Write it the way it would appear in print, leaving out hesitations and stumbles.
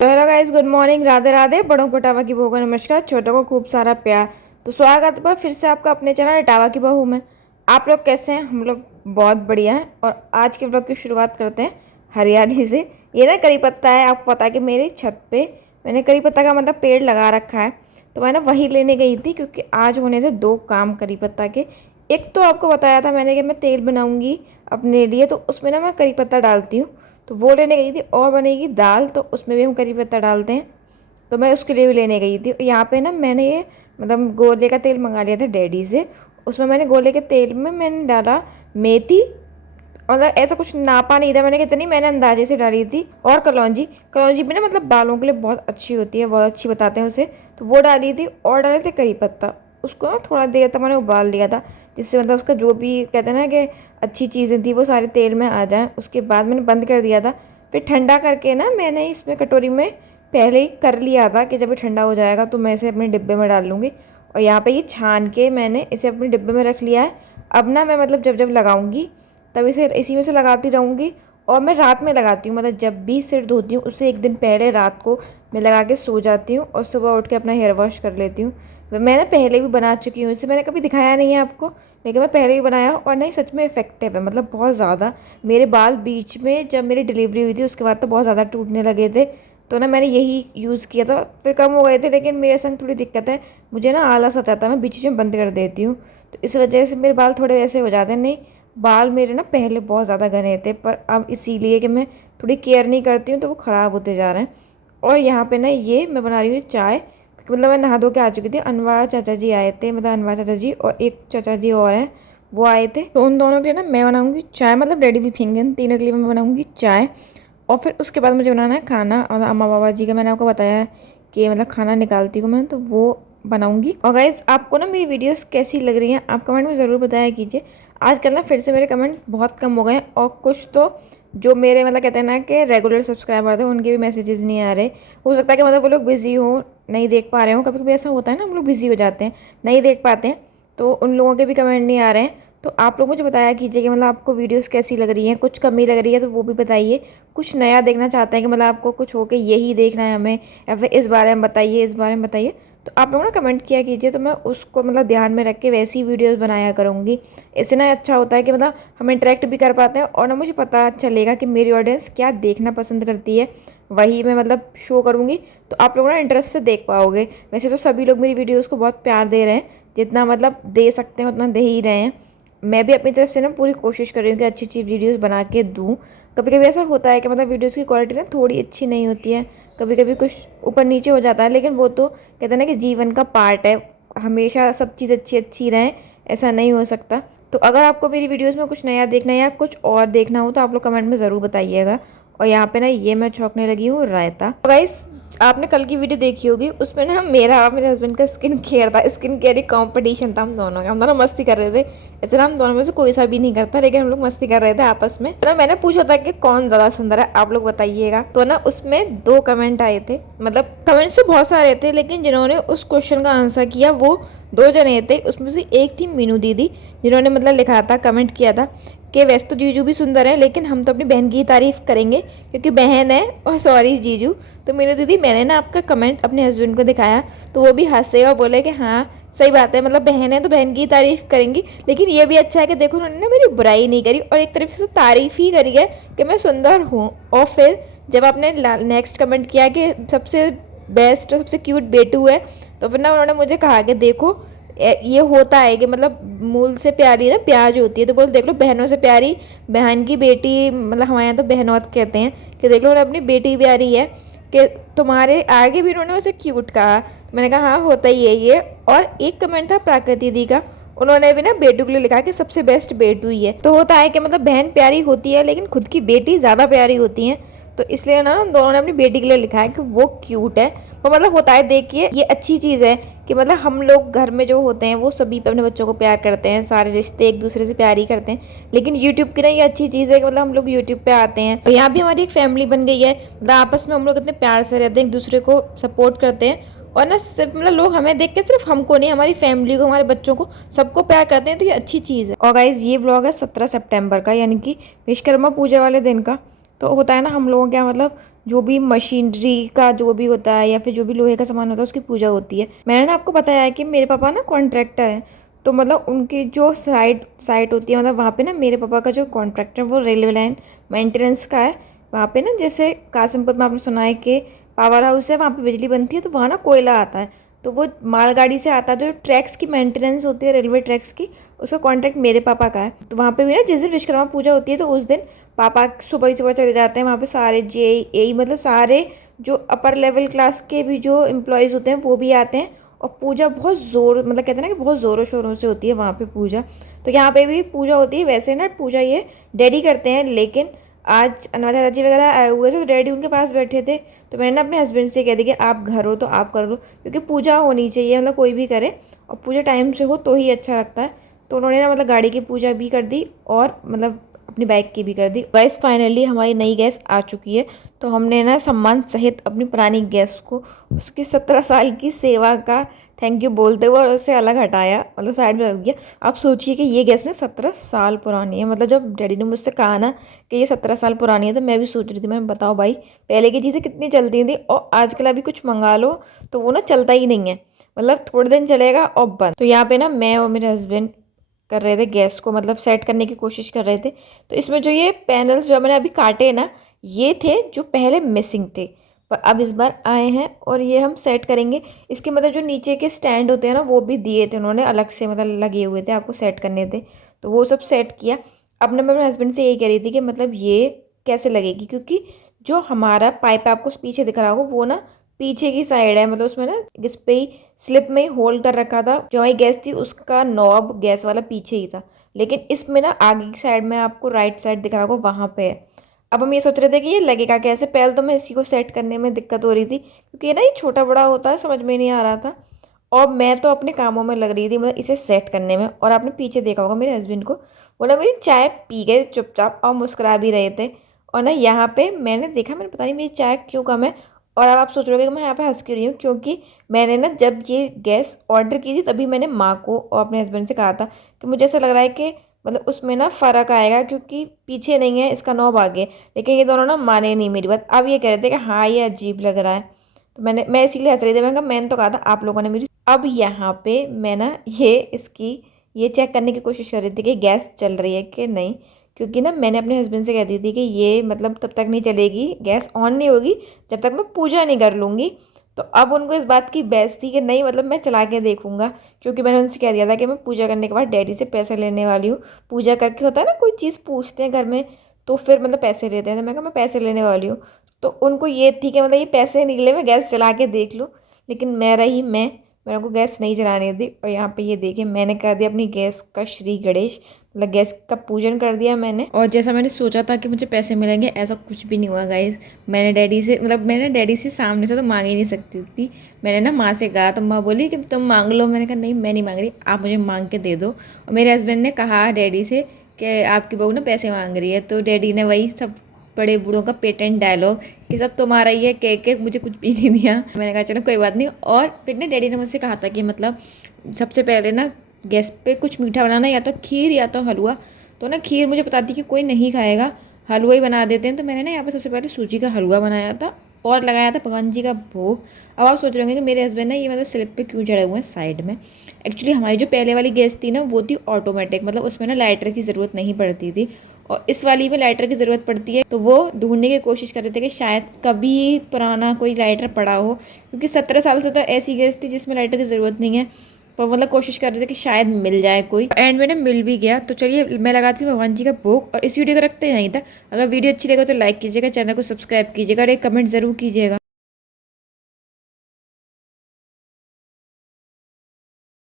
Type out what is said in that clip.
तो hello guys, good morning, Radhe Radhe. बड़ों को टावा की बहू को नमस्कार, छोटों को खूब सारा प्यार। तो स्वागत है फिर से आपका अपने चैनल टावा की बहू में। आप लोग कैसे हैं? हम लोग बहुत बढ़िया हैं। और आज के ब्लॉग की शुरुआत करते हैं हरियाली से। ये ना करी पत्ता है, आपको पता है कि मेरी छत पे मैंने करी पत्ता का मतलब पेड़ लगा रखा है। तो मैं ना वही लेने गई थी क्योंकि आज होने थे दो काम करी पत्ता के। एक तो आपको बताया था मैंने कि मैं तेल बनाऊंगी अपने लिए, तो उसमें ना मैं करी पत्ता डालती हूँ, तो वो लेने गई थी। और बनेगी दाल, तो उसमें भी हम करी पत्ता डालते हैं, तो मैं उसके लिए भी लेने गई थी। यहाँ पे ना मैंने ये मतलब गोले का तेल मंगा लिया था डैडी से। उसमें मैंने गोले के तेल में मैंने डाला मेथी, मतलब ऐसा कुछ नापा नहीं था मैंने कितनी, मैंने अंदाजे से डाली थी। और कलौंजी, कलौंजी भी ना मतलब बालों के लिए बहुत अच्छी होती है, बहुत अच्छी बताते हैं उसे, तो वो डाली थी। और डाले थे करी पत्ता। उसको ना थोड़ा देर तक मैंने उबाल लिया था, जिससे मतलब उसका जो भी कहते हैं ना कि अच्छी चीज़ें थी वो सारे तेल में आ जाएं। उसके बाद मैंने बंद कर दिया था। फिर ठंडा करके ना मैंने इसमें कटोरी में पहले ही कर लिया था कि जब ये ठंडा हो जाएगा तो मैं इसे अपने डिब्बे में डाल लूँगी। और यहाँ पे ये छान के मैंने इसे अपने डिब्बे में रख लिया है। अब ना मैं मतलब जब जब लगाऊंगी तब इसे इसी में से लगाती रहूँगी। और मैं रात में लगाती हूँ, मतलब जब भी सिर धोती हूँ उससे एक दिन पहले रात को मैं लगा के सो जाती हूँ और सुबह उठ के अपना हेयर वॉश कर लेती हूँ। मैंने पहले भी बना चुकी हूँ, इसे मैंने कभी दिखाया नहीं है आपको, लेकिन मैं पहले ही बनाया। और नहीं, सच में इफेक्टिव है, मतलब बहुत ज़्यादा। मेरे बाल बीच में जब मेरी डिलीवरी हुई थी उसके बाद तो बहुत ज़्यादा टूटने लगे थे, तो ना मैंने यही यूज़ किया था, फिर कम हो गए थे। लेकिन मेरे संग थोड़ी दिक्कत है, मुझे ना आलस आ जाता है, मैं बीच में बंद कर देती हूँ, तो इस वजह से मेरे बाल थोड़े वैसे हो जाते हैं। नहीं, बाल मेरे ना पहले बहुत ज़्यादा घने थे, पर अब इसीलिए कि मैं थोड़ी केयर नहीं करती हूँ तो वो ख़राब होते जा रहे हैं। और यहाँ पे ना ये मैं बना रही हूँ चाय, क्योंकि मतलब मैं नहा धो के आ चुकी थी। अनवार चाचा जी आए थे, मतलब अनवार चाचा जी और एक चाचा जी और हैं, वो आए थे। तो उन दोनों के लिए ना मैं बनाऊँगी चाय, मतलब डैडी भी पियेंगे, इन तीनों के लिए मैं बनाऊँगी चाय। और फिर उसके बाद मुझे बनाना है खाना, और अम्मा बाबा जी का मैंने आपको बताया है कि मतलब खाना निकालती हूँ मैं, तो वो बनाऊंगी। और गाइज, आपको ना मेरी वीडियोस कैसी लग रही हैं आप कमेंट में ज़रूर बताया कीजिए। आजकल ना फिर से मेरे कमेंट बहुत कम हो गए हैं, और कुछ तो जो मेरे मतलब कहते हैं ना कि रेगुलर सब्सक्राइबर थे उनके भी मैसेजेस नहीं आ रहे। हो सकता है कि मतलब वो लोग बिज़ी हो, नहीं देख पा रहे हो। कभी कभी ऐसा होता है ना, हम लोग बिज़ी हो जाते हैं, नहीं देख पाते हैं, तो उन लोगों के भी कमेंट नहीं आ रहे हैं। तो आप लोग मुझे बताया कीजिए कि मतलब आपको वीडियोस कैसी लग रही हैं, कुछ कमी लग रही है तो वो भी बताइए। कुछ नया देखना चाहते हैं कि मतलब आपको कुछ हो के यही देखना है हमें, या फिर इस बारे में बताइए, इस बारे में बताइए, तो आप लोग ना कमेंट किया कीजिए, तो मैं उसको मतलब ध्यान में रख के वैसी वीडियोस बनाया करूँगी। इससे ना अच्छा होता है कि मतलब हम इंटरेक्ट भी कर पाते हैं, और ना मुझे पता चलेगा कि मेरी ऑडियंस क्या देखना पसंद करती है, वही मैं मतलब शो करूँगी, तो आप लोग ना इंटरेस्ट से देख पाओगे। वैसे तो सभी लोग मेरी वीडियोज़ को बहुत प्यार दे रहे हैं, जितना मतलब दे सकते हैं उतना दे ही रहे हैं। मैं भी अपनी तरफ से ना पूरी कोशिश कर रही हूँ कि अच्छी अच्छी वीडियोस बना के दूँ। कभी कभी ऐसा होता है कि मतलब वीडियोस की क्वालिटी ना थोड़ी अच्छी नहीं होती है, कभी कभी कुछ ऊपर नीचे हो जाता है, लेकिन वो तो कहते हैं ना कि जीवन का पार्ट है, हमेशा सब चीज़ अच्छी अच्छी रहें ऐसा नहीं हो सकता। तो अगर आपको मेरी वीडियोस में कुछ नया देखना है या कुछ और देखना हो तो आप लोग कमेंट में ज़रूर बताइएगा। और यहाँ पे ना ये मैं छौंकने लगी हूँ रायता। तो गाइस, आपने कल की वीडियो देखी होगी, उसमें ना मेरा मेरे हस्बैंड का स्किन केयर था, स्किन केयर ही कॉम्पिटिशन था हम दोनों का। हम दोनों मस्ती कर रहे थे। ऐसे ना हम दोनों में से कोई सा भी नहीं करता, लेकिन हम लोग मस्ती कर रहे थे आपस में। तो ना मैंने पूछा था कि कौन ज़्यादा सुंदर है, आप लोग बताइएगा। तो ना उसमें दो कमेंट आए थे, मतलब कमेंट्स तो बहुत सारे थे, लेकिन जिन्होंने उस क्वेश्चन का आंसर किया वो दो जने थे। उसमें से एक थी मीनू दीदी, जिन्होंने मतलब लिखा था, कमेंट किया था कि वैसे तो जीजू भी सुंदर है, लेकिन हम तो अपनी बहन की तारीफ करेंगे क्योंकि बहन है। और सॉरी जीजू। तो मीनू दीदी, मैंने ना आपका कमेंट अपने हस्बैंड को दिखाया, तो वो भी हंसे और बोले कि हाँ सही बात है, मतलब बहन है तो बहन की तारीफ करेंगी। लेकिन ये भी अच्छा है कि देखो उन्होंने ना मेरी बुराई नहीं करी, और एक तरफ से तारीफ ही करी है कि मैं सुंदर हूँ। और फिर जब आपने नेक्स्ट कमेंट किया कि सबसे बेस्ट सबसे क्यूट बेटू है, तो फिर ना उन्होंने मुझे कहा कि देखो ये होता है कि मतलब मूल से प्यारी ना प्याज होती है, तो बोल देख लो बहनों से प्यारी बहन की बेटी, मतलब हमारे यहाँ तो बहनौत कहते हैं, कि देख लो उन्होंने अपनी बेटी प्यारी है, कि तुम्हारे आगे भी उन्होंने उसे क्यूट कहा। तो मैंने कहा हाँ होता ही है ये। और एक कमेंट था प्राकृति दी का, उन्होंने भी ना बेटू के लिए लिखा कि सबसे बेस्ट बेटू ही है। तो होता है कि मतलब बहन प्यारी होती है, लेकिन खुद की बेटी ज़्यादा प्यारी होती है, तो इसलिए ना उन दोनों ने अपनी बेटी के लिए लिखा है कि वो क्यूट है। तो मतलब होता है, देखिए ये अच्छी चीज़ है कि मतलब हम लोग घर में जो होते हैं वो सभी अपने बच्चों को प्यार करते हैं, सारे रिश्ते एक दूसरे से प्यार ही करते हैं। लेकिन यूट्यूब की ना ये अच्छी चीज़ है कि मतलब हम लोग यूट्यूब पे आते हैं तो यहाँ भी हमारी एक फैमिली बन गई है, मतलब आपस में हम लोग इतने प्यार से रहते हैं, एक दूसरे को सपोर्ट करते हैं। और ना सिर्फ मतलब लोग हमें देख के सिर्फ हमको नहीं, हमारी फैमिली को, हमारे बच्चों को, सबको प्यार करते हैं, तो ये अच्छी चीज़ है। और गाइज, ये ब्लॉग है 17 सितंबर का, यानी कि विश्वकर्मा पूजा वाले दिन का। तो होता है ना हम लोगों के यहाँ मतलब जो भी मशीनरी का जो भी होता है या फिर जो भी लोहे का सामान होता है उसकी पूजा होती है। मैंने ना आपको बताया है कि मेरे पापा ना कॉन्ट्रैक्टर हैं, तो मतलब उनकी जो साइट होती है, मतलब वहाँ पे ना मेरे पापा का जो कॉन्ट्रैक्टर वो रेलवे लाइन मेंटेनेंस का है। वहाँ पे ना जैसे कासिमपुर में आपने सुना है कि पावर हाउस है, वहाँ पे बिजली बनती है, तो वहाँ ना कोयला आता है, तो वो मालगाड़ी से आता है। जो ट्रैक्स की मेंटेनेंस होती है रेलवे ट्रैक्स की, उसका कॉन्ट्रैक्ट मेरे पापा का है। तो वहाँ पे भी ना जिस दिन विश्वकर्मा पूजा होती है तो उस दिन पापा सुबह ही सुबह चले जाते हैं वहाँ पे। सारे जे मतलब सारे जो अपर लेवल क्लास के भी जो एम्प्लॉयज़ होते हैं वो भी आते हैं, और पूजा बहुत ज़ोर मतलब कहते हैं ना कि बहुत ज़ोरों शोरों से होती है वहाँ पे पूजा। तो यहाँ पे भी पूजा होती है। वैसे ना पूजा ये डैडी करते हैं, लेकिन आज अनवा चाचा वगैरह आए हुए थे तो डैडी उनके पास बैठे थे, तो मैंने ना अपने हस्बैंड से कह दिया कि आप घर हो तो आप कर लो, क्योंकि पूजा होनी चाहिए, मतलब कोई भी करे और पूजा टाइम से हो तो ही अच्छा लगता है। तो उन्होंने ना मतलब गाड़ी की पूजा भी कर दी और मतलब अपनी बाइक की भी कर दी। गैस फाइनली हमारी नई गैस आ चुकी है, तो हमने ना सम्मान सहित अपनी पुरानी गैस को उसकी 17 साल की सेवा का थैंक यू बोलते हुए और उससे अलग हटाया, मतलब साइड में रख दिया। आप सोचिए कि ये गैस ना 17 साल पुरानी है। मतलब जब डैडी ने मुझसे कहा ना कि ये 17 साल पुरानी है, तो मैं भी सोच रही थी, मैं बताओ भाई पहले की चीज़ें कितनी चलती थी, और आजकल अभी कुछ मंगा लो तो वो ना चलता ही नहीं है, मतलब थोड़े दिन चलेगा और बंद। तो यहाँ पे ना मैं और मेरे हस्बैंड कर रहे थे गैस को मतलब सेट करने की कोशिश कर रहे थे। तो इसमें जो ये पैनल्स जो मैंने अभी काटे ना, ये थे जो पहले मिसिंग थे, पर अब इस बार आए हैं और ये हम सेट करेंगे। इसके मतलब जो नीचे के स्टैंड होते हैं ना वो भी दिए थे उन्होंने अलग से, मतलब लगे हुए थे, आपको सेट करने थे, तो वो सब सेट किया। अब ना मैं अपने हस्बैंड से यही कह रही थी कि मतलब ये कैसे लगेगी, क्योंकि जो हमारा पाइप आपको पीछे दिख रहा होगा वो ना पीछे की साइड है, मतलब उसमें ना इस पे ही स्लिप में ही होल्ड कर रखा था। जो हमारी गैस थी उसका नॉब गैस वाला पीछे ही था, लेकिन इसमें ना आगे की साइड में आपको राइट साइड दिख रहा होगा वहाँ पे है। अब हम ये सोच रहे थे कि ये लगेगा कैसे। पहले तो मैं इसी को सेट करने में दिक्कत हो रही थी, क्योंकि ये ना ये छोटा बड़ा होता है, समझ में नहीं आ रहा था, और मैं तो अपने कामों में लग रही थी मतलब इसे सेट करने में। और आपने पीछे देखा होगा मेरे हस्बैंड को, वो ना मेरी चाय पी गए चुपचाप और मुस्कुरा भी रहे थे। और ना यहाँ पे मैंने देखा, मैंने पता नहीं मेरी चाय क्यों कम है। और अब आप सोच रहे हो कि मैं यहाँ पे हंस क्यों रही हूँ, क्योंकि मैंने ना जब ये गैस ऑर्डर की थी तभी मैंने माँ को और अपने हस्बैंड से कहा था कि मुझे ऐसा लग रहा है कि मतलब उसमें ना फ़र्क आएगा, क्योंकि पीछे नहीं है इसका नॉब आगे। लेकिन ये दोनों ना माने नहीं मेरी बात। अब ये कह रहे थे कि हाँ ये अजीब लग रहा है, तो मैं इसीलिए हंस रही थी। मैंने कहा मैंने तो कहा था, आप लोगों ने मेरी। अब यहाँ पे मैं ना ये चेक करने की कोशिश कर रही थी कि गैस चल रही है कि नहीं, क्योंकि ना मैंने अपने हस्बैंड से कह दी थी कि ये मतलब तब तक नहीं चलेगी, गैस ऑन नहीं होगी जब तक मैं पूजा नहीं कर लूँगी। तो अब उनको इस बात की बहस थी कि नहीं मतलब मैं चला के देखूंगा, क्योंकि मैंने उनसे कह दिया था कि मैं पूजा करने के बाद डैडी से पैसे लेने वाली हूँ। पूजा करके होता है ना कोई चीज़ पूछते हैं घर में तो फिर मतलब पैसे लेते हैं, तो मैं कहा मैं पैसे लेने वाली हूँ। तो उनको ये थी कि मतलब ये पैसे निकले मैं गैस चला के देख लूँ, लेकिन मैंने उनको गैस नहीं चलाने दी। और यहाँ पे ये देखिए मैंने कर दिया अपनी गैस का श्री गणेश, मतलब गैस का पूजन कर दिया मैंने। और जैसा मैंने सोचा था कि मुझे पैसे मिलेंगे, ऐसा कुछ भी नहीं हुआ गाइस। मैंने डैडी से सामने से तो मांग ही नहीं सकती थी। मैंने ना माँ से कहा तो माँ बोली कि तुम मांग लो। मैंने कहा नहीं मैं नहीं मांग रही, आप मुझे मांग के दे दो। और मेरे हस्बैंड ने कहा डैडी से कि आपकी बहू ना पैसे मांग रही है, तो डैडी ने वही सब बड़े बूढ़ों का पेटेंट डायलॉग कि सब तुम्हारा ही है कह के मुझे कुछ भी नहीं दिया। मैंने कहा चलो कोई बात नहीं। और फिर ना डैडी ने मुझसे कहा था कि मतलब सबसे पहले ना गैस पे कुछ मीठा बनाना, या तो खीर या तो हलवा। तो ना खीर मुझे पता थी कि कोई नहीं खाएगा, हलवा ही बना देते हैं। तो मैंने ना यहाँ पे सबसे पहले सूजी का हलवा बनाया था और लगाया था भगवान जी का भोग। अब आप सोच रहे होंगे कि मेरे हस्बैंड ना ये मतलब स्लिप पे क्यों चढ़े हुए हैं साइड में। एक्चुअली हमारी जो पहले वाली गैस थी ना वो थी ऑटोमेटिक, मतलब उसमें ना लाइटर की ज़रूरत नहीं पड़ती थी, और इस वाली में लाइटर की ज़रूरत पड़ती है। तो वो ढूंढने की कोशिश कर रहे थे कि शायद कभी पुराना कोई लाइटर पड़ा हो, क्योंकि 17 साल से तो ऐसी गैस थी जिसमें लाइटर की ज़रूरत नहीं है। पर मतलब कोशिश कर रहे थे कि शायद मिल जाए कोई, एंड में ना मिल भी गया। तो चलिए मैं लगाती हूँ भगवान जी का भोग और इस वीडियो को रखते हैं यहीं तक। अगर वीडियो अच्छी लगे तो लाइक कीजिएगा, चैनल को सब्सक्राइब कीजिएगा और एक कमेंट ज़रूर कीजिएगा।